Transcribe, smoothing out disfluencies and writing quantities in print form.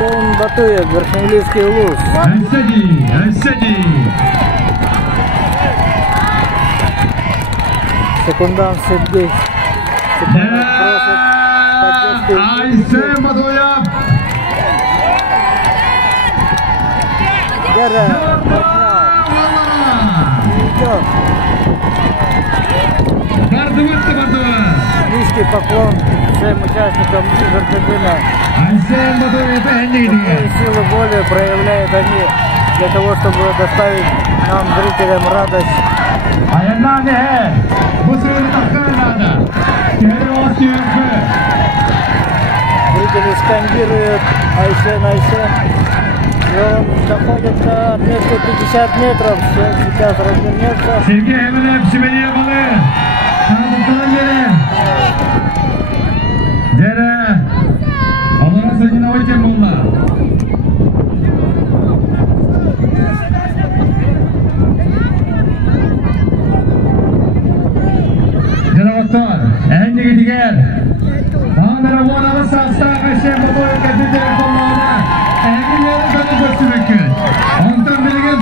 Айсен Батуев, Верхнеилийский улус. Айседи. Секундант Сергей. Айсен Батуев. Гера, идет. Низкий поклон всем участникам игр Кабина. Силы воли проявляют они для того, чтобы доставить нам, зрителям, радость. Зрители скандируют Айсен. И он находится от места 50 метров. Сейчас развернется. Сергей Эминем, Семенье Балы. Дера. Аллара сәйден ауайтен болна. Жанаваттар, әндегі дегер. Аңдара болнағы сақста Айсен Батуев кәдетері болмағына әңгілері жаны көсті мүмкін. Антон білген